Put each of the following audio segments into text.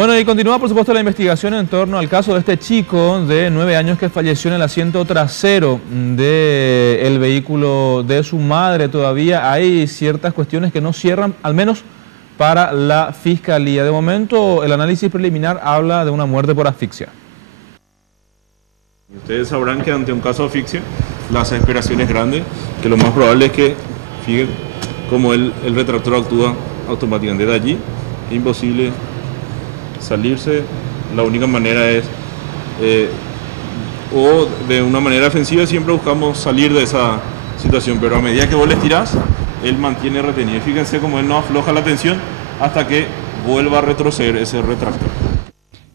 Bueno, y continúa por supuesto la investigación en torno al caso de este chico de 9 años que falleció en el asiento trasero del vehículo de su madre. Todavía hay ciertas cuestiones que no cierran, al menos para la Fiscalía. De momento, el análisis preliminar habla de una muerte por asfixia. Ustedes sabrán que ante un caso de asfixia, la desesperación es grande, que lo más probable es que, fíjense, como el retractor actúa automáticamente de allí, es imposible salirse. La única manera es, o de una manera defensiva, siempre buscamos salir de esa situación, pero a medida que vos le tirás, él mantiene retenido. Fíjense cómo él no afloja la tensión hasta que vuelva a retroceder ese retractor.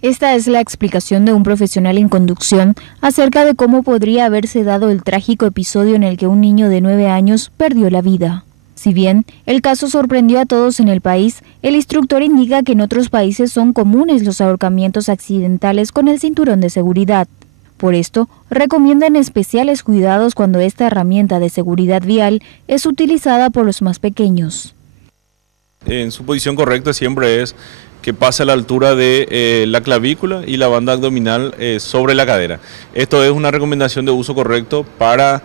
Esta es la explicación de un profesional en conducción acerca de cómo podría haberse dado el trágico episodio en el que un niño de 9 años perdió la vida. Si bien el caso sorprendió a todos en el país, el instructor indica que en otros países son comunes los ahorcamientos accidentales con el cinturón de seguridad. Por esto, recomiendan especiales cuidados cuando esta herramienta de seguridad vial es utilizada por los más pequeños. En su posición correcta siempre es que pase a la altura de la clavícula y la banda abdominal sobre la cadera. Esto es una recomendación de uso correcto para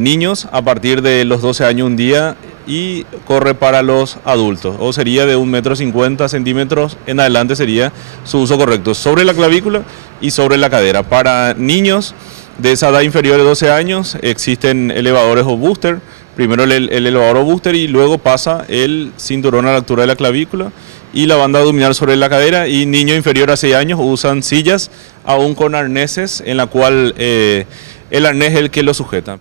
niños a partir de los 12 años un día y corre para los adultos, o sería de 1,50 m en adelante sería su uso correcto, sobre la clavícula y sobre la cadera. Para niños de esa edad inferior de 12 años existen elevadores o booster. Primero el elevador o booster y luego pasa el cinturón a la altura de la clavícula y la banda abdominal sobre la cadera, y niños inferior a 6 años usan sillas aún con arneses en la cual el arnés es el que lo sujeta.